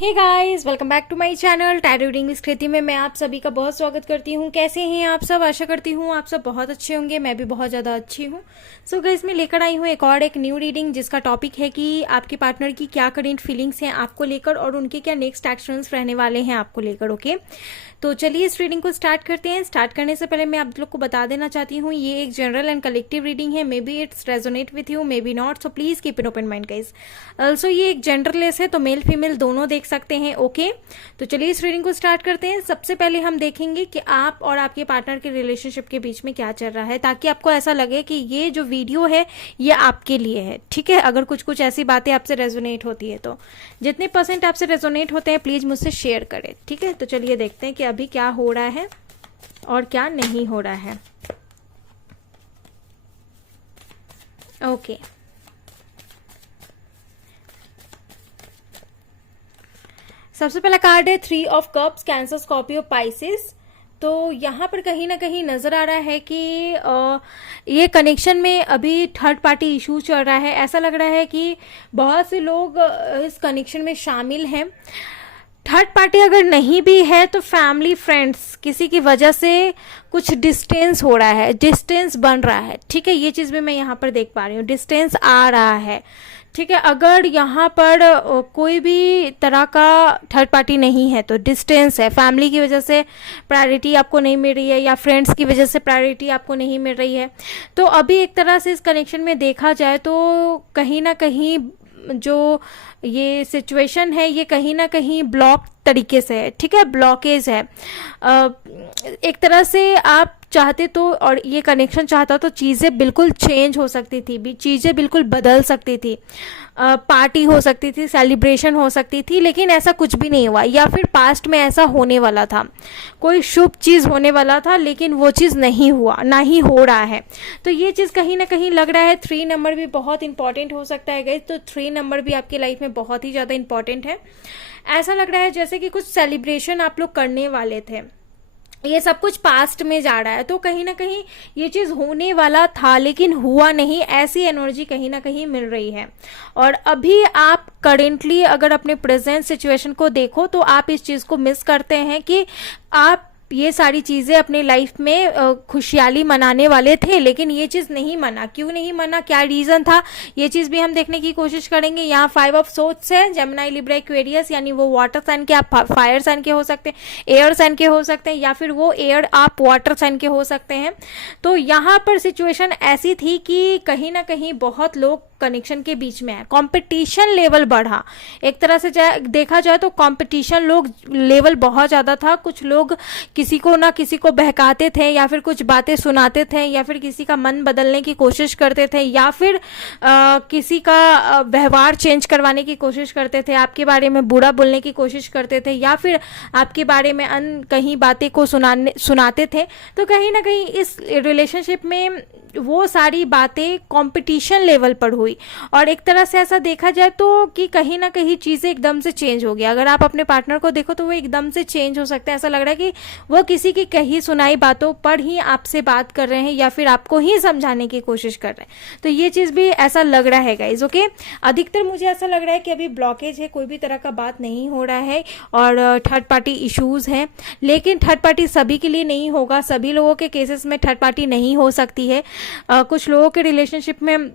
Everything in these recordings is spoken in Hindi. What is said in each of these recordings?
Hey guys, welcome back to my channel tarot reading with Kriti में मैं आप सभी का बहुत स्वागत करती हूँ। कैसे हैं आप सब? आशा करती हूँ आप सब बहुत अच्छे होंगे। मैं भी बहुत ज़्यादा अच्छी हूँ। सो गाइस, मैं लेकर आई हूँ एक न्यू रीडिंग जिसका टॉपिक है कि आपके पार्टनर की क्या करेंट फीलिंग्स हैं आपको लेकर और उनके क्या नेक्स्ट एक्शंस रहने वाले हैं आपको लेकर। ओके, तो चलिए इस रीडिंग को स्टार्ट करते हैं। स्टार्ट करने से पहले मैं आप लोग को बता देना चाहती हूँ ये एक जनरल एंड कलेक्टिव रीडिंग है। May be it's resonate with you, may be not, so please keep an open mind guys. Also ये एक जेंडरलेस है तो मेल फीमेल दोनों देख सकते हैं। ओके, तो चलिए इस रीडिंग को स्टार्ट करते हैं। सबसे पहले हम देखेंगे कि आप और आपके पार्टनर के रिलेशनशिप के बीच में क्या चल रहा है, ताकि आपको ऐसा लगे कि ये जो वीडियो है ये आपके लिए है। ठीक है, अगर कुछ कुछ ऐसी बातें आपसे रेजोनेट होती है तो जितने % आपसे रेजोनेट होते हैं प्लीज मुझसे शेयर करें। ठीक है, तो चलिए देखते हैं कि अभी क्या हो रहा है और क्या नहीं हो रहा है। ओके, सबसे पहला कार्ड है 3 of cups, cancer, Scorpio, Pisces. तो यहाँ पर कहीं ना कहीं नजर आ रहा है कि ये कनेक्शन में अभी थर्ड पार्टी इशू चल रहा है। ऐसा लग रहा है कि बहुत से लोग इस कनेक्शन में शामिल हैं। थर्ड पार्टी अगर नहीं भी है तो फैमिली फ्रेंड्स किसी की वजह से कुछ डिस्टेंस हो रहा है, डिस्टेंस बन रहा है। ठीक है, ये चीज़ भी मैं यहाँ पर देख पा रही हूँ, डिस्टेंस आ रहा है। ठीक है, अगर यहाँ पर कोई भी तरह का थर्ड पार्टी नहीं है तो डिस्टेंस है। फैमिली की वजह से प्रायोरिटी आपको नहीं मिल रही है या फ्रेंड्स की वजह से प्रायोरिटी आपको नहीं मिल रही है। तो अभी एक तरह से इस कनेक्शन में देखा जाए तो कहीं ना कहीं जो ये सिचुएशन है ये कहीं ना कहीं ब्लॉक तरीके से है। ठीक है, ब्लॉकेज है। एक तरह से आप चाहते तो और ये कनेक्शन चाहता तो चीज़ें बिल्कुल चेंज हो सकती थी, चीज़ें बिल्कुल बदल सकती थी, पार्टी हो सकती थी, सेलिब्रेशन हो सकती थी, लेकिन ऐसा कुछ भी नहीं हुआ। या फिर पास्ट में ऐसा होने वाला था, कोई शुभ चीज़ होने वाला था लेकिन वो चीज़ नहीं हुआ, ना ही हो रहा है। तो ये चीज़ कहीं ना कहीं लग रहा है 3 नंबर भी बहुत इंपॉर्टेंट हो सकता है गाइस। तो 3 नंबर भी आपकी लाइफ में बहुत ही ज़्यादा इंपॉर्टेंट है। ऐसा लग रहा है जैसे कि कुछ सेलिब्रेशन आप लोग करने वाले थे, ये सब कुछ पास्ट में जा रहा है। तो कहीं ना कहीं ये चीज़ होने वाला था लेकिन हुआ नहीं, ऐसी एनर्जी कहीं ना कहीं मिल रही है। और अभी आप करेंटली अगर अपने प्रेजेंट सिचुएशन को देखो तो आप इस चीज़ को मिस करते हैं कि आप ये सारी चीज़ें अपने लाइफ में खुशहाली मनाने वाले थे लेकिन ये चीज़ नहीं मना। क्यों नहीं मना, क्या रीज़न था, ये चीज़ भी हम देखने की कोशिश करेंगे। यहाँ 5 ऑफ सोर्ड्स है, जेमिनी, लिब्रा, एक्वेरियस, यानी वो वाटर साइन के, आप फायर साइन के हो सकते हैं, एयर साइन के हो सकते हैं, या फिर वो एयर आप वाटर साइन के हो सकते हैं। तो यहाँ पर सिचुएशन ऐसी थी कि कहीं ना कहीं बहुत लोग कनेक्शन के बीच में है, कंपटीशन लेवल बढ़ा। एक तरह से देखा जाए तो कंपटीशन लोग लेवल बहुत ज़्यादा था। कुछ लोग किसी को ना किसी को बहकाते थे या फिर कुछ बातें सुनाते थे या फिर किसी का मन बदलने की कोशिश करते थे या फिर किसी का व्यवहार चेंज करवाने की कोशिश करते थे, आपके बारे में बुरा बोलने की कोशिश करते थे या फिर आपके बारे में कहीं बातें को सुनाते थे। तो कहीं ना कहीं इस रिलेशनशिप में वो सारी बातें कंपटीशन लेवल पर हुई और एक तरह से ऐसा देखा जाए तो कि कहीं ना कहीं चीज़ें एकदम से चेंज हो गया। अगर आप अपने पार्टनर को देखो तो वो एकदम से चेंज हो सकता है। ऐसा लग रहा है कि वो किसी की कही सुनाई बातों पर ही आपसे बात कर रहे हैं या फिर आपको ही समझाने की कोशिश कर रहे हैं। तो ये चीज़ भी ऐसा लग रहा है गाइज। ओके, अधिकतर मुझे ऐसा लग रहा है कि अभी ब्लॉकेज है, कोई भी तरह का बात नहीं हो रहा है और थर्ड पार्टी इशूज हैं। लेकिन थर्ड पार्टी सभी के लिए नहीं होगा, सभी लोगों के केसेस में थर्ड पार्टी नहीं हो सकती है। कुछ लोगों के रिलेशनशिप में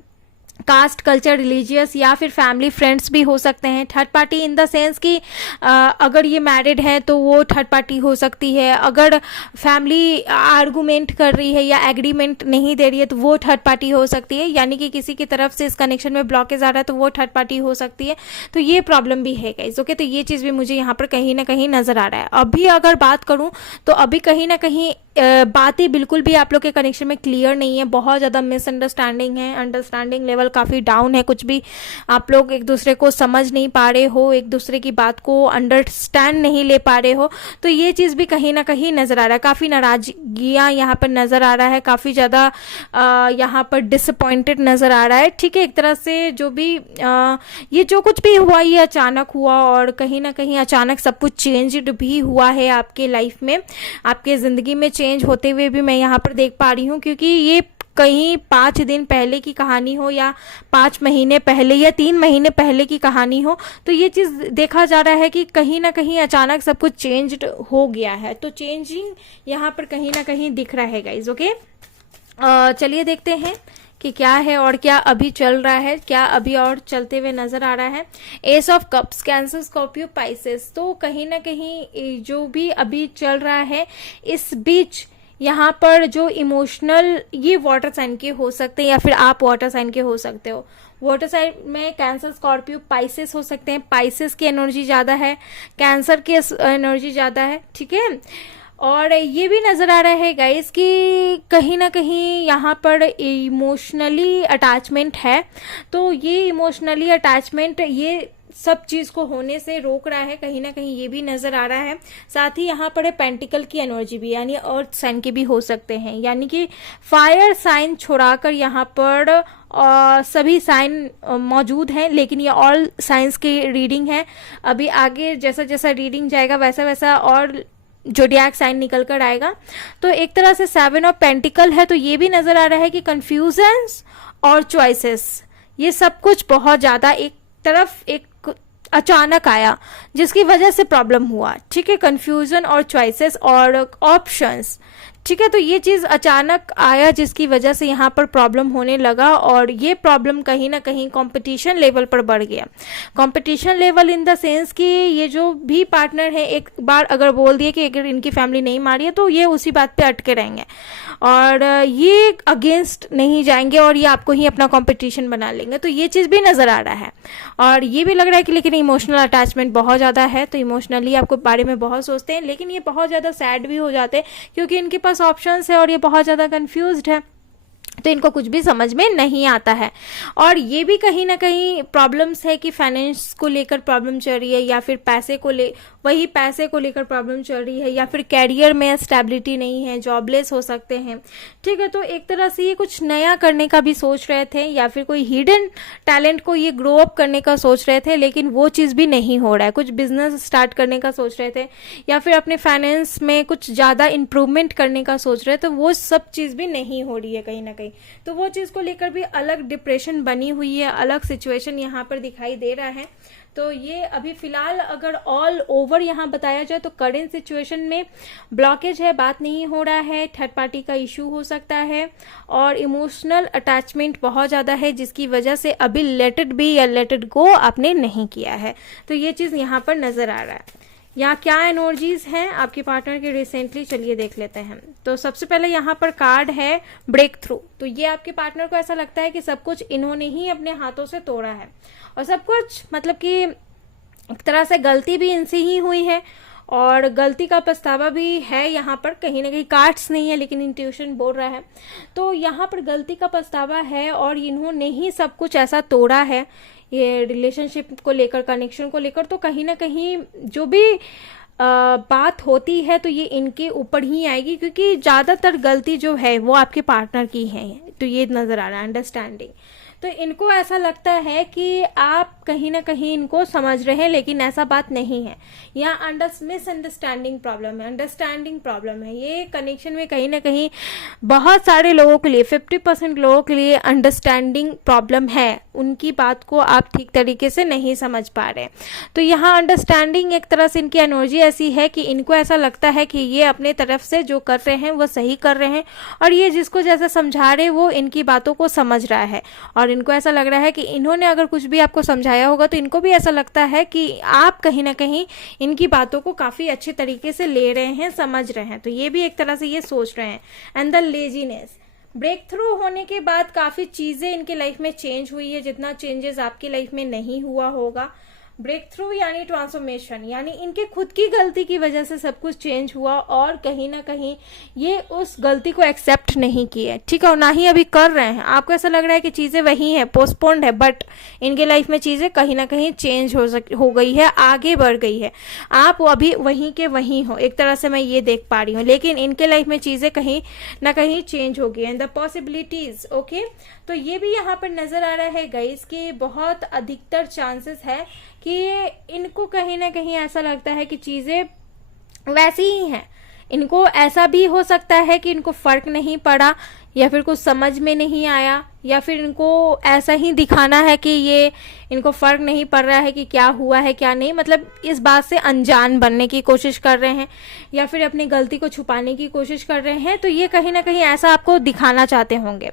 कास्ट, कल्चर, रिलीजियस या फिर फैमिली फ्रेंड्स भी हो सकते हैं। Third party in the sense कि अगर ये मैरिड है तो वो थर्ड पार्टी हो सकती है। अगर फैमिली आर्गूमेंट कर रही है या एग्रीमेंट नहीं दे रही है तो वो थर्ड पार्टी हो सकती है, यानी कि किसी की तरफ से इस कनेक्शन में ब्लॉकेज आ रहा है तो वो थर्ड पार्टी हो सकती है। तो ये प्रॉब्लम भी है गाइस। ओके, तो ये चीज़ भी मुझे यहाँ पर कहीं ना कहीं नजर आ रहा है। अभी अगर बात करूँ तो अभी कहीं ना कहीं बातें बिल्कुल भी आप लोग के कनेक्शन में क्लियर नहीं है, बहुत ज़्यादा मिसअंडरस्टैंडिंग है, अंडरस्टैंडिंग लेवल काफ़ी डाउन है। कुछ भी आप लोग एक दूसरे को समझ नहीं पा रहे हो, एक दूसरे की बात को अंडरस्टैंड नहीं ले पा रहे हो। तो ये चीज़ भी कहीं ना कहीं नज़र आ रहा है। काफ़ी नाराजगियाँ यहाँ पर नज़र आ रहा है, काफ़ी ज़्यादा यहाँ पर डिसअपॉइंटेड नज़र आ रहा है। ठीक है, एक तरह से जो भी ये जो कुछ भी हुआ ये अचानक हुआ और कहीं ना कहीं अचानक सब कुछ चेंज भी हुआ है आपके लाइफ में, आपके ज़िंदगी में चेंज होते हुए भी मैं यहाँ पर देख पा रही हूँ, क्योंकि ये कहीं 5 दिन पहले की कहानी हो या 5 महीने पहले या 3 महीने पहले की कहानी हो, तो ये चीज़ देखा जा रहा है कि कहीं ना कहीं अचानक सब कुछ चेंज्ड हो गया है। तो चेंजिंग यहाँ पर कहीं ना कहीं दिख रहा है गाइज। ओके, चलिए देखते हैं कि क्या है और क्या अभी चल रहा है, क्या अभी और चलते हुए नजर आ रहा है। S of cups, cancer, Scorpio, Pisces. तो कहीं ना कहीं जो भी अभी चल रहा है, इस बीच यहाँ पर जो इमोशनल, ये वाटर साइन के हो सकते हैं या फिर आप वाटर साइन के हो सकते हो। वाटर साइन में कैंसर, स्कॉर्पियो, पाइसेस हो सकते हैं। पाइसेस की एनर्जी ज्यादा है, कैंसर की एनर्जी ज्यादा है, ठीक है। और ये भी नजर आ रहा है गाइस कि कहीं ना कहीं यहाँ पर इमोशनली अटैचमेंट है। तो ये इमोशनली अटैचमेंट ये सब चीज को होने से रोक रहा है, कहीं ना कहीं ये भी नजर आ रहा है। साथ ही यहाँ पर पेंटिकल की एनर्जी भी, यानी अर्थ साइन के भी हो सकते हैं, यानी कि फायर साइन छोड़ाकर यहाँ पर सभी साइन मौजूद हैं। लेकिन ये ऑल साइंस की रीडिंग है। अभी आगे जैसा जैसा रीडिंग जाएगा वैसा वैसा और जोडियाक साइन निकल कर आएगा। तो एक तरह से 7 ऑफ पेंटिकल है, तो ये भी नजर आ रहा है कि कंफ्यूजन्स और चॉइसेस, ये सब कुछ बहुत ज्यादा एक तरफ एक अचानक आया जिसकी वजह से प्रॉब्लम हुआ, ठीक है। कंफ्यूजन और चॉइसेस और ऑप्शंस, ठीक है। तो ये चीज अचानक आया जिसकी वजह से यहाँ पर प्रॉब्लम होने लगा, और ये प्रॉब्लम कहीं ना कहीं कंपटीशन लेवल पर बढ़ गया। Competition level in the sense कि ये जो भी पार्टनर है, एक बार अगर बोल दिए कि अगर इनकी फैमिली नहीं मारी है तो ये उसी बात पे अटके रहेंगे और ये अगेंस्ट नहीं जाएंगे और ये आपको ही अपना कंपटीशन बना लेंगे। तो ये चीज भी नजर आ रहा है और ये भी लग रहा है कि लेकिन इमोशनल अटैचमेंट बहुत ज्यादा है, तो इमोशनली आपको बारे में बहुत सोचते हैं, लेकिन ये बहुत ज्यादा सैड भी हो जाते हैं क्योंकि इनके पास ऑप्शंस है और ये बहुत ज्यादा कंफ्यूज्ड है, तो इनको कुछ भी समझ में नहीं आता है। और ये भी कहीं ना कहीं प्रॉब्लम्स है कि फाइनेंस को लेकर प्रॉब्लम चल रही है, या फिर पैसे को लेकर प्रॉब्लम चल रही है, या फिर कैरियर में स्टेबिलिटी नहीं है, जॉबलेस हो सकते हैं, ठीक है। तो एक तरह से ये कुछ नया करने का भी सोच रहे थे, या फिर कोई हिडन टैलेंट को ये ग्रो अप करने का सोच रहे थे, लेकिन वो चीज़ भी नहीं हो रहा है। कुछ बिजनेस स्टार्ट करने का सोच रहे थे, या फिर अपने फाइनेंस में कुछ ज़्यादा इंप्रूवमेंट करने का सोच रहे थे, तो वो सब चीज़ भी नहीं हो रही है कहीं ना कहीं। तो वो चीज़ को लेकर भी अलग डिप्रेशन बनी हुई है, अलग सिचुएशन यहाँ पर दिखाई दे रहा है। तो ये अभी फिलहाल अगर ऑल ओवर यहाँ बताया जाए तो करेंट सिचुएशन में ब्लॉकेज है, बात नहीं हो रहा है, थर्ड पार्टी का इशू हो सकता है और इमोशनल अटैचमेंट बहुत ज़्यादा है जिसकी वजह से अभी लेट इट बी या लेट इट गो आपने नहीं किया है। तो ये चीज़ यहाँ पर नजर आ रहा है। यहाँ क्या एनर्जीज हैं आपके पार्टनर के रिसेंटली, चलिए देख लेते हैं। तो सबसे पहले यहाँ पर कार्ड है ब्रेक थ्रू। तो ये आपके पार्टनर को ऐसा लगता है कि सब कुछ इन्होंने ही अपने हाथों से तोड़ा है और सब कुछ मतलब कि एक तरह से गलती भी इनसे ही हुई है और गलती का पछतावा भी है। यहाँ पर कहीं ना कहीं कार्ड्स नहीं है लेकिन इंट्यूशन बोल रहा है, तो यहाँ पर गलती का पछतावा है और इन्होंने ही सब कुछ ऐसा तोड़ा है ये रिलेशनशिप को लेकर, कनेक्शन को लेकर। तो कहीं ना कहीं जो भी बात होती है तो ये इनके ऊपर ही आएगी क्योंकि ज़्यादातर गलती जो है वो आपके पार्टनर की है। तो ये नज़र आ रहा है अंडरस्टैंडिंग। तो इनको ऐसा लगता है कि आप कहीं ना कहीं इनको समझ रहे हैं लेकिन ऐसा बात नहीं है। यहाँ मिसअंडरस्टैंडिंग प्रॉब्लम है, अंडरस्टैंडिंग प्रॉब्लम है। ये कनेक्शन में कहीं ना कहीं बहुत सारे लोगों के लिए 50% लोगों के लिए अंडरस्टैंडिंग प्रॉब्लम है, उनकी बात को आप ठीक तरीके से नहीं समझ पा रहे। तो यहाँ अंडरस्टैंडिंग एक तरह से इनकी एनर्जी ऐसी है कि इनको ऐसा लगता है कि ये अपने तरफ से जो कर रहे हैं वो सही कर रहे हैं और ये जिसको जैसा समझा रहे वो इनकी बातों को समझ रहा है और इनको ऐसा लग रहा है कि इन्होंने अगर कुछ भी आपको समझाया होगा तो इनको भी ऐसा लगता है कि आप कहीं ना कहीं इनकी बातों को काफी अच्छे तरीके से ले रहे हैं, समझ रहे हैं। तो ये भी एक तरह से ये सोच रहे हैं। And the laziness, breakthrough होने के बाद काफी चीजें इनके लाइफ में चेंज हुई है, जितना चेंजेस आपकी लाइफ में नहीं हुआ होगा। ब्रेक थ्रू यानी ट्रांसफॉर्मेशन, यानी इनके खुद की गलती की वजह से सब कुछ चेंज हुआ और कहीं ना कहीं ये उस गलती को एक्सेप्ट नहीं किए, ठीक है, और ना ही अभी कर रहे हैं। आपको ऐसा लग रहा है कि चीजें वही हैं, पोस्टपोन्ड है, बट इनके लाइफ में चीजें कहीं ना कहीं चेंज हो गई है, आगे बढ़ गई है। आप अभी वहीं के वहीं हो, एक तरह से मैं ये देख पा रही हूँ, लेकिन इनके लाइफ में चीजें कहीं ना कहीं चेंज हो गई हैं। The possibilities, okay. तो ये भी यहाँ पर नजर आ रहा है गाइस कि बहुत अधिकतर चांसेस है कि इनको कहीं ना कहीं ऐसा लगता है कि चीजें वैसी ही हैं। इनको ऐसा भी हो सकता है कि इनको फर्क नहीं पड़ा या फिर कुछ समझ में नहीं आया, या फिर इनको ऐसा ही दिखाना है कि ये इनको फर्क नहीं पड़ रहा है कि क्या हुआ है क्या नहीं, मतलब इस बात से अनजान बनने की कोशिश कर रहे हैं या फिर अपनी गलती को छुपाने की कोशिश कर रहे हैं। तो ये कहीं ना कहीं ऐसा आपको दिखाना चाहते होंगे।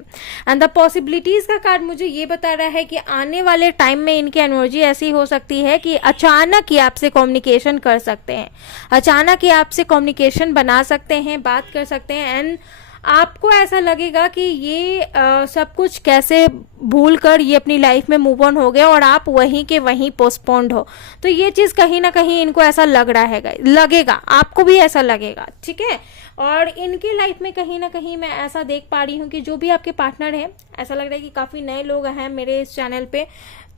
एंड द पॉसिबिलिटीज का कार्ड मुझे ये बता रहा है कि आने वाले टाइम में इनकी एनर्जी ऐसी हो सकती है कि अचानक ही आपसे कम्युनिकेशन कर सकते हैं, अचानक ही आपसे कम्युनिकेशन बना सकते हैं, बात कर सकते हैं। एंड आपको ऐसा लगेगा कि ये सब कुछ कैसे भूल कर ये अपनी लाइफ में मूव ऑन हो गया और आप वहीं के वहीं पोस्टपोन्ड हो। तो ये चीज़ कहीं ना कहीं इनको ऐसा लग रहा है, लगेगा, आपको भी ऐसा लगेगा, ठीक है। और इनकी लाइफ में कहीं ना कहीं मैं ऐसा देख पा रही हूँ कि जो भी आपके पार्टनर हैं, ऐसा लग रहा है कि काफ़ी नए लोग हैं मेरे इस चैनल पे,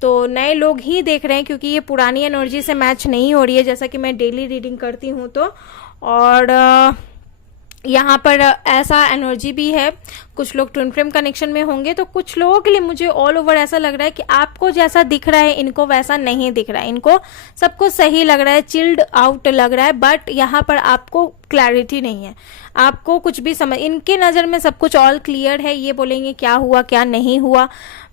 तो नए लोग ही देख रहे हैं क्योंकि ये पुरानी एनर्जी से मैच नहीं हो रही है, जैसा कि मैं डेली रीडिंग करती हूँ। तो और यहाँ पर ऐसा एनर्जी भी है, कुछ लोग ट्विन फ्लेम कनेक्शन में होंगे, तो कुछ लोगों के लिए मुझे ऑल ओवर ऐसा लग रहा है कि आपको जैसा दिख रहा है इनको वैसा नहीं दिख रहा है, इनको सब कुछ सही लग रहा है, चिल्ड आउट लग रहा है, बट यहाँ पर आपको क्लैरिटी नहीं है, आपको कुछ भी समझ, इनके नज़र में सब कुछ ऑल क्लियर है, ये बोलेंगे क्या हुआ क्या नहीं हुआ,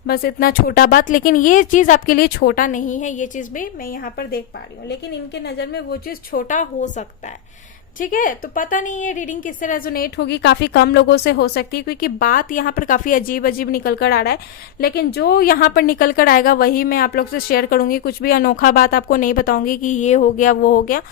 बस इतना छोटा बात। लेकिन ये चीज़ आपके लिए छोटा नहीं है, ये चीज़ भी मैं यहाँ पर देख पा रही हूँ, लेकिन इनके नज़र में वो चीज़ छोटा हो सकता है, ठीक है। तो पता नहीं ये रीडिंग किससे रेजोनेट होगी, काफी कम लोगों से हो सकती है क्योंकि बात यहाँ पर काफी अजीब अजीब निकल कर आ रहा है, लेकिन जो यहाँ पर निकल कर आएगा वही मैं आप लोग से शेयर करूंगी, कुछ भी अनोखा बात आपको नहीं बताऊंगी कि ये हो गया वो हो गया।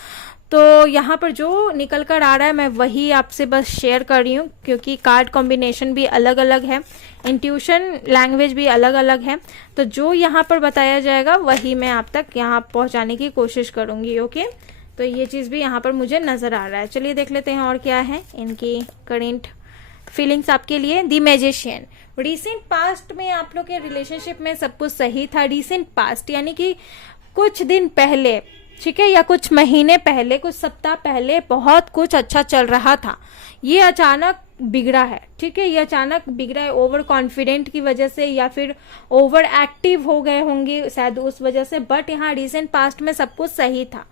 तो यहाँ पर जो निकल कर आ रहा है मैं वही आपसे बस शेयर कर रही हूँ, क्योंकि कार्ड कॉम्बिनेशन भी अलग अलग है, इंट्यूशन लैंग्वेज भी अलग अलग है, तो जो यहाँ पर बताया जाएगा वही मैं आप तक यहाँ पहुँचाने की कोशिश करूंगी, ओके। तो ये चीज़ भी यहाँ पर मुझे नज़र आ रहा है। चलिए देख लेते हैं और क्या है इनकी करेंट फीलिंग्स आपके लिए। द मैजिशियन, रिसेंट पास्ट में आप लोग के रिलेशनशिप में सब कुछ सही था, रिसेंट पास्ट यानी कि कुछ दिन पहले, ठीक है, या कुछ महीने पहले, कुछ सप्ताह पहले बहुत कुछ अच्छा चल रहा था, ये अचानक बिगड़ा है, ठीक है, ये अचानक बिगड़ा है ओवर कॉन्फिडेंट की वजह से या फिर ओवर एक्टिव हो गए होंगे शायद उस वजह से, बट यहाँ रिसेंट पास्ट में सब कुछ सही था।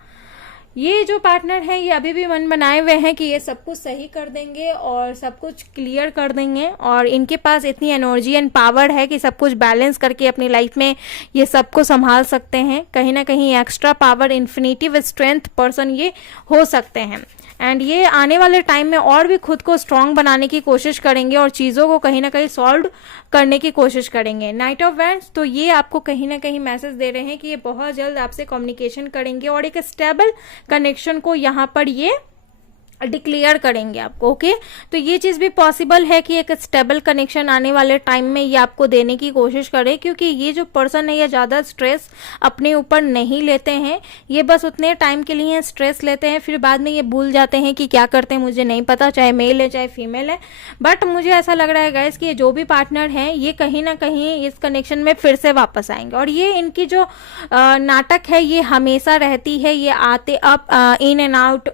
ये जो पार्टनर है ये अभी भी मन बनाए हुए हैं कि ये सब कुछ सही कर देंगे और सब कुछ क्लियर कर देंगे, और इनके पास इतनी एनर्जी एंड पावर है कि सब कुछ बैलेंस करके अपनी लाइफ में ये सब को संभाल सकते हैं। कहीं ना कहीं extra power, infinitive strength person ये हो सकते हैं, एंड ये आने वाले टाइम में और भी खुद को स्ट्रांग बनाने की कोशिश करेंगे और चीज़ों को कहीं ना कहीं सॉल्व करने की कोशिश करेंगे। नाइट ऑफ वैंड्स, तो ये आपको कहीं ना कहीं मैसेज दे रहे हैं कि ये बहुत जल्द आपसे कम्युनिकेशन करेंगे और एक स्टेबल कनेक्शन को यहाँ पर ये डिक्लेयर करेंगे आपको, ओके। तो ये चीज़ भी पॉसिबल है कि एक स्टेबल कनेक्शन आने वाले टाइम में ये आपको देने की कोशिश करे, क्योंकि ये जो पर्सन है ये ज़्यादा स्ट्रेस अपने ऊपर नहीं लेते हैं, ये बस उतने टाइम के लिए स्ट्रेस लेते हैं, फिर बाद में ये भूल जाते हैं कि क्या करते हैं मुझे नहीं पता, चाहे मेल है चाहे फीमेल है। बट मुझे ऐसा लग रहा है गाइस कि जो भी पार्टनर हैं ये कहीं ना कहीं इस कनेक्शन में फिर से वापस आएंगे, और ये इनकी जो नाटक है ये हमेशा रहती है, ये आते up in and out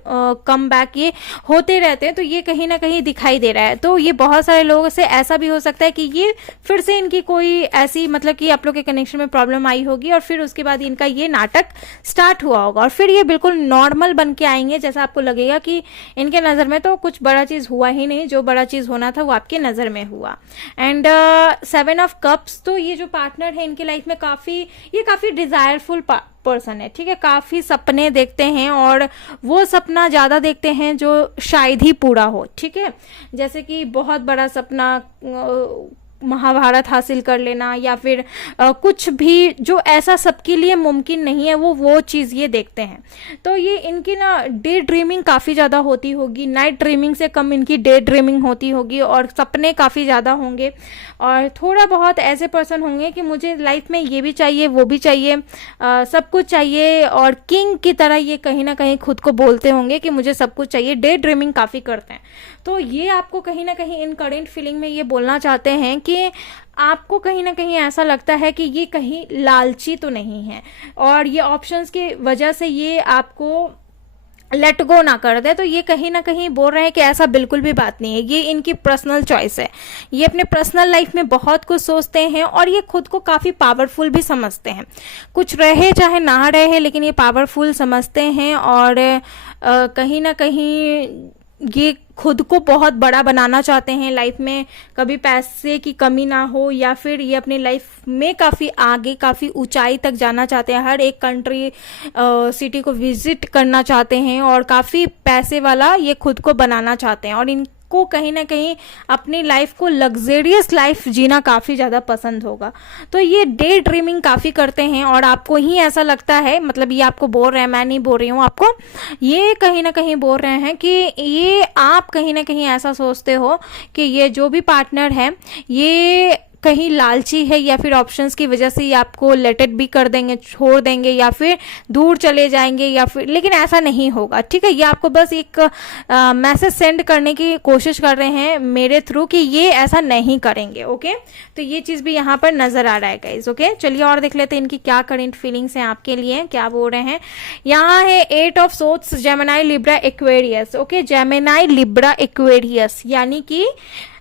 come back ये होते रहते हैं, तो ये कहीं ना कहीं दिखाई दे रहा है। तो ये बहुत सारे लोगों से ऐसा भी हो सकता है कि ये फिर से इनकी कोई ऐसी, मतलब कि आप लोग के कनेक्शन में प्रॉब्लम आई होगी और फिर उसके बाद इनका ये नाटक स्टार्ट हुआ होगा और फिर ये बिल्कुल नॉर्मल बन के आएंगे, जैसा आपको लगेगा कि इनके नज़र में तो कुछ बड़ा चीज़ हुआ ही नहीं, जो बड़ा चीज़ होना था वो आपके नज़र में हुआ। एंड 7 ऑफ कप्स, तो ये जो पार्टनर है इनकी लाइफ में काफ़ी डिजायरफुल पर्सन है, ठीक है, काफी सपने देखते हैं और वो सपना ज्यादा देखते हैं जो शायद ही पूरा हो, ठीक है, जैसे कि बहुत बड़ा सपना महाभारत हासिल कर लेना या फिर कुछ भी जो ऐसा सबके लिए मुमकिन नहीं है वो चीज़ ये देखते हैं। तो ये इनकी ना डे ड्रीमिंग काफ़ी ज़्यादा होती होगी, नाइट ड्रीमिंग से कम इनकी डे ड्रीमिंग होती होगी और सपने काफ़ी ज़्यादा होंगे, और थोड़ा बहुत ऐसे पर्सन होंगे कि मुझे लाइफ में ये भी चाहिए वो भी चाहिए, सब कुछ चाहिए, और किंग की तरह ये कहीं ना कहीं खुद को बोलते होंगे कि मुझे सब कुछ चाहिए, डे ड्रीमिंग काफ़ी करते हैं। तो ये आपको कहीं ना कहीं इन करेंट फीलिंग में ये बोलना चाहते हैं कि आपको कहीं ना कहीं ऐसा लगता है कि ये कहीं लालची तो नहीं है, और ये ऑप्शंस की वजह से ये आपको लेट गो ना कर दे। तो ये कहीं ना कहीं बोल रहे हैं कि ऐसा बिल्कुल भी बात नहीं है, ये इनकी पर्सनल चॉइस है, ये अपने पर्सनल लाइफ में बहुत कुछ सोचते हैं और ये खुद को काफ़ी पावरफुल भी समझते हैं, कुछ रहे चाहे ना रहे लेकिन ये पावरफुल समझते हैं, और कहीं ना कहीं ये खुद को बहुत बड़ा बनाना चाहते हैं लाइफ में, कभी पैसे की कमी ना हो, या फिर ये अपनी लाइफ में काफ़ी आगे, काफ़ी ऊंचाई तक जाना चाहते हैं, हर एक कंट्री सिटी को विजिट करना चाहते हैं और काफ़ी पैसे वाला ये खुद को बनाना चाहते हैं, और इनको कहीं ना कहीं अपनी लाइफ को लग्जरियस लाइफ जीना काफ़ी ज़्यादा पसंद होगा। तो ये डे ड्रीमिंग काफ़ी करते हैं और आपको ही ऐसा लगता है, मतलब ये आपको बोल रहे हैं, मैं नहीं बोल रही हूँ आपको, ये कहीं ना कहीं बोल रहे हैं कि ये आप कहीं ना कहीं ऐसा सोचते हो कि ये जो भी पार्टनर है ये कहीं लालची है, या फिर ऑप्शंस की वजह से ये आपको लेट इट बी कर देंगे, छोड़ देंगे, या फिर दूर चले जाएंगे, या फिर, लेकिन ऐसा नहीं होगा, ठीक है। ये आपको बस एक मैसेज सेंड करने की कोशिश कर रहे हैं मेरे थ्रू कि ये ऐसा नहीं करेंगे, ओके। तो ये चीज़ भी यहाँ पर नजर आ रहा है गाइज, ओके। चलिए और देख लेते हैं इनकी क्या करंट फीलिंग्स हैं आपके लिए, क्या बोल रहे हैं। यहाँ है 8 of swords, Gemini Libra Aquarius, okay. Gemini Libra Aquarius यानी कि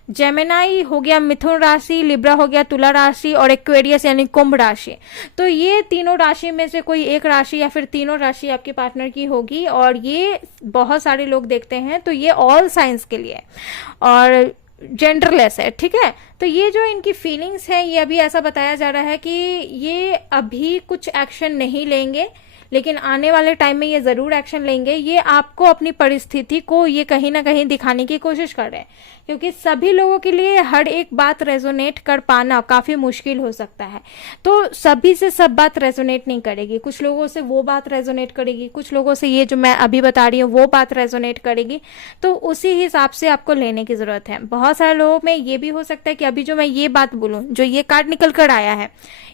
जेमिनी हो गया मिथुन राशि, लिब्रा हो गया तुला राशि, और एक्वेरियस यानी कुंभ राशि। तो ये तीनों राशि में से कोई एक राशि या फिर तीनों राशि आपके पार्टनर की होगी, और ये बहुत सारे लोग देखते हैं, तो ये ऑल साइंस के लिए और जेंडरलेस है, ठीक है। तो ये जो इनकी फीलिंग्स है, ये अभी ऐसा बताया जा रहा है कि ये अभी कुछ एक्शन नहीं लेंगे, लेकिन आने वाले टाइम में ये जरूर एक्शन लेंगे। ये आपको अपनी परिस्थिति को ये कहीं ना कहीं दिखाने की कोशिश कर रहे हैं, क्योंकि सभी लोगों के लिए हर एक बात रेजोनेट कर पाना काफी मुश्किल हो सकता है। तो सभी से सब बात रेजोनेट नहीं करेगी, कुछ लोगों से वो बात रेजोनेट करेगी, कुछ लोगों से ये जो मैं अभी बता रही हूँ वो बात रेजोनेट करेगी। तो उसी हिसाब से आपको लेने की जरूरत है। बहुत सारे लोगों में ये भी हो सकता है कि अभी जो मैं ये बात बोलूँ, जो ये कार्ड निकल कर आया है,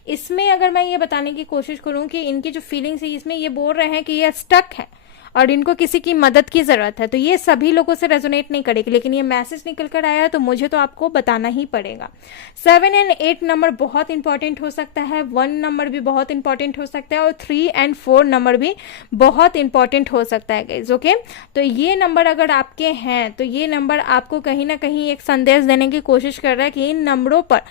इसमें अगर मैं ये बताने की कोशिश करूं कि इनकी जो फीलिंग्स है, इसमें ये बोल रहे हैं कि ये स्टक है और इनको किसी की मदद की जरूरत है, तो ये सभी लोगों से रेजोनेट नहीं करेगी, लेकिन ये मैसेज निकल कर आया है तो मुझे तो आपको बताना ही पड़ेगा। 7 और 8 नंबर बहुत इंपॉर्टेंट हो सकता है, 1 नंबर भी बहुत इंपॉर्टेंट हो सकता है, और 3 और 4 नंबर भी बहुत इंपॉर्टेंट हो सकता है गाइज, ओके। तो ये नंबर अगर आपके हैं तो ये नंबर आपको कहीं ना कहीं एक संदेश देने की कोशिश कर रहा है कि इन नंबरों पर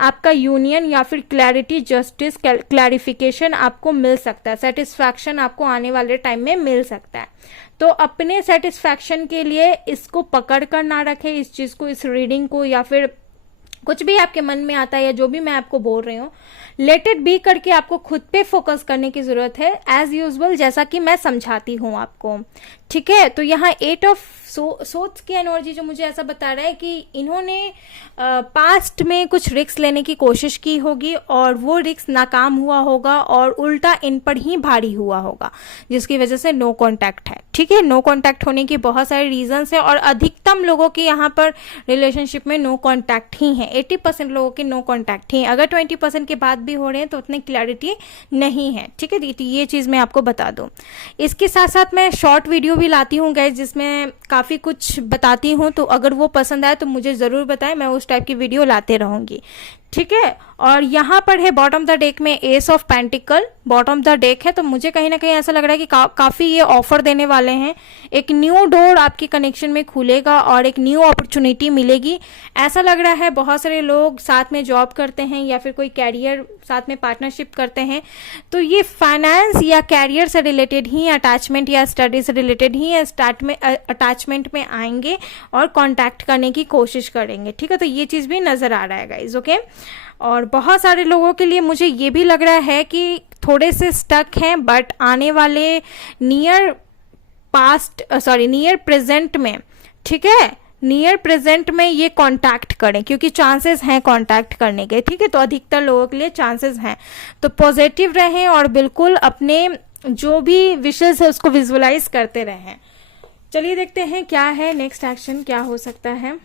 आपका यूनियन या फिर क्लैरिटी, जस्टिस, क्लैरिफिकेशन आपको मिल सकता है, सेटिस्फैक्शन आपको आने वाले टाइम में मिल सकता है। तो अपने सेटिस्फैक्शन के लिए इसको पकड़ कर ना रखें, इस चीज को, इस रीडिंग को, या फिर कुछ भी आपके मन में आता है या जो भी मैं आपको बोल रही हूँ, लेट इट बी करके आपको खुद पे फोकस करने की जरूरत है, एज यूजुअल जैसा कि मैं समझाती हूँ आपको, ठीक है। तो यहाँ 8 ऑफ सोच की एनर्जी जो मुझे ऐसा बता रहा है कि इन्होंने पास्ट में कुछ रिस्क लेने की कोशिश की होगी और वो रिस्क नाकाम हुआ होगा और उल्टा इन पर ही भारी हुआ होगा, जिसकी वजह से नो कांटेक्ट है, ठीक है। नो कांटेक्ट होने की बहुत सारे रीजंस है और अधिकतम लोगों के यहाँ पर रिलेशनशिप में नो कांटेक्ट ही है। 80% लोगों के नो कांटेक्ट ही, अगर 20% के बाद भी हो रहे हैं तो उतनी क्लैरिटी नहीं है, ठीक है। तो ये चीज मैं आपको बता दूं। इसके साथ साथ मैं शॉर्ट वीडियो भी लाती हूँ गाइस, जिसमें काफी कुछ बताती हूँ, तो अगर वो पसंद आए तो मुझे जरूर बताएं, मैं उस टाइप की वीडियो लाते रहूंगी, ठीक है। और यहाँ पर है बॉटम द डेक में S of pentacle, bottom the deck है, तो मुझे कहीं ना कहीं ऐसा लग रहा है कि काफी ये ऑफर देने वाले हैं, एक न्यू डोर आपके कनेक्शन में खुलेगा और एक न्यू अपॉर्चुनिटी मिलेगी। ऐसा लग रहा है बहुत सारे लोग साथ में जॉब करते हैं या फिर कोई कैरियर साथ में पार्टनरशिप करते हैं, तो ये फाइनेंस या कैरियर से रिलेटेड ही, अटैचमेंट या स्टडी से रिलेटेड ही अटैचमेंट में आएंगे और कॉन्टैक्ट करने की कोशिश करेंगे, ठीक है। तो ये चीज भी नजर आ रहा है गाइज, ओके। और बहुत सारे लोगों के लिए मुझे ये भी लग रहा है कि थोड़े से स्टक हैं, बट आने वाले नियर प्रेजेंट में, ठीक है, नियर प्रेजेंट में ये कांटेक्ट करें, क्योंकि चांसेस हैं कांटेक्ट करने के, ठीक है। तो अधिकतर लोगों के लिए चांसेस हैं, तो पॉजिटिव रहें और बिल्कुल अपने जो भी विशेस है उसको विजुअलाइज करते रहें। चलिए देखते हैं क्या है नेक्स्ट एक्शन, क्या हो सकता है।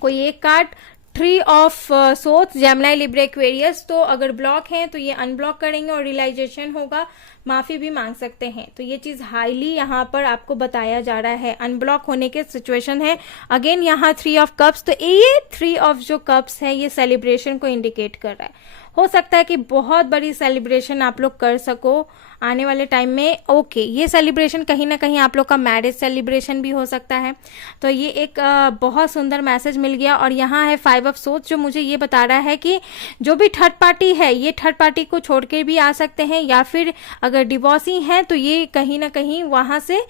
कोई एक card, 3 of swords, Gemini Libra Aquarius, तो अगर ब्लॉक है तो ये अनब्लॉक करेंगे और रियलाइजेशन होगा, माफी भी मांग सकते हैं। तो ये चीज हाईली यहाँ पर आपको बताया जा रहा है, अनब्लॉक होने के सिचुएशन है। अगेन यहाँ 3 ऑफ कप्स, तो ये 3 ऑफ जो कप्स है ये सेलिब्रेशन को इंडिकेट कर रहा है। हो सकता है कि बहुत बड़ी सेलिब्रेशन आप लोग कर सको आने वाले टाइम में। ओके, ये सेलिब्रेशन कहीं ना कहीं आप लोग का मैरिज सेलिब्रेशन भी हो सकता है। तो ये एक बहुत सुंदर मैसेज मिल गया। और यहाँ है 5 ऑफ सोर्ड्स, जो मुझे ये बता रहा है कि जो भी थर्ड पार्टी है ये थर्ड पार्टी को छोड़ के भी आ सकते हैं, या फिर अगर डिवोर्सी हैं तो ये कहीं ना कहीं वहां से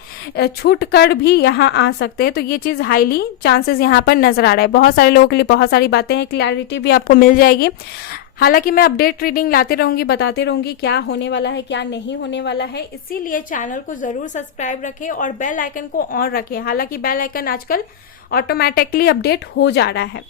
छूट कर भी यहाँ आ सकते हैं। तो ये चीज हाईली चांसेस यहाँ पर नजर आ रहा है। बहुत सारे लोगों के लिए बहुत सारी बातें हैं, क्लैरिटी भी आपको मिल जाएगी। हालांकि मैं अपडेट रीडिंग लाते रहूंगी, बताते रहूंगी क्या होने वाला है क्या नहीं होने वाला है, इसीलिए चैनल को जरूर सब्सक्राइब रखें और बेल आइकन को ऑन रखें। हालांकि बेल आइकन आजकल ऑटोमेटिकली अपडेट हो जा रहा है।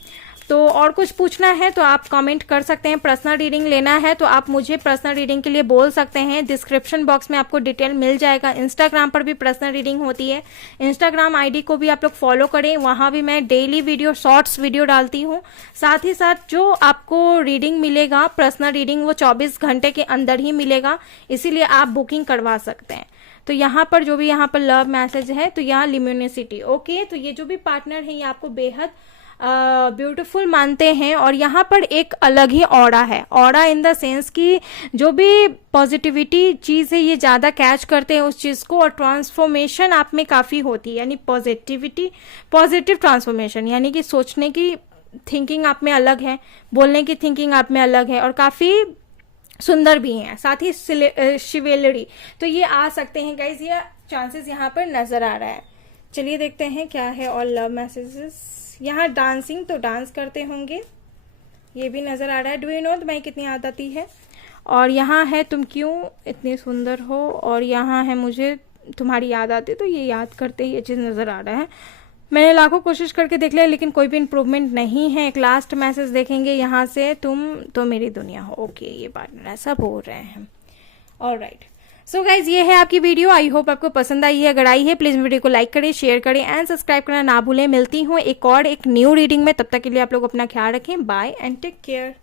तो और कुछ पूछना है तो आप कमेंट कर सकते हैं। पर्सनल रीडिंग लेना है तो आप मुझे पर्सनल रीडिंग के लिए बोल सकते हैं। डिस्क्रिप्शन बॉक्स में आपको डिटेल मिल जाएगा। इंस्टाग्राम पर भी पर्सनल रीडिंग होती है, इंस्टाग्राम आईडी को भी आप लोग फॉलो करें, वहां भी मैं डेली वीडियो शॉर्ट्स वीडियो डालती हूँ। साथ ही साथ जो आपको रीडिंग मिलेगा पर्सनल रीडिंग वो 24 घंटे के अंदर ही मिलेगा, इसीलिए आप बुकिंग करवा सकते हैं। तो यहाँ पर जो भी यहाँ पर लव मैसेज है तो यहाँ लिम्यूनिसिटी। ओके, तो ये जो भी पार्टनर है ये आपको बेहद ब्यूटीफुल मानते हैं। और यहाँ पर एक अलग ही ऑरा है, ऑरा इन द सेंस कि जो भी पॉजिटिविटी चीज है ये ज्यादा कैच करते हैं उस चीज को, और ट्रांसफॉर्मेशन आप में काफी होती है, यानी पॉजिटिविटी, पॉजिटिव ट्रांसफॉर्मेशन, यानी कि सोचने की थिंकिंग आप में अलग है, बोलने की थिंकिंग आप में अलग है, और काफी सुंदर भी हैं। साथ ही शिवेलरी, तो ये आ सकते हैं गाइज, ये चांसेस यहाँ पर नजर आ रहा है। चलिए देखते हैं क्या है और लव मैसेजेस। यहाँ डांसिंग, तो डांस करते होंगे, ये भी नजर आ रहा है। डू यू नो तुम्हें कितनी याद आती है। और यहाँ है तुम क्यों इतनी सुंदर हो, और यहाँ है मुझे तुम्हारी याद आती, तो ये याद करते ही ये चीज नजर आ रहा है। मैंने लाखों कोशिश करके देख लिया लेकिन कोई भी इंप्रूवमेंट नहीं है। एक लास्ट मैसेज देखेंगे यहाँ से, तुम तो मेरी दुनिया हो। ओके, ये पार्टनर ऐसा बोल रहे हैं। ऑलराइट, सो गाइज ये है आपकी वीडियो। आई होप आपको पसंद आई है। अगर आई है प्लीज वीडियो को लाइक करें, शेयर करें एंड सब्सक्राइब करना ना भूलें। मिलती हूँ एक न्यू रीडिंग में, तब तक के लिए आप लोग अपना ख्याल रखें। Bye and take care.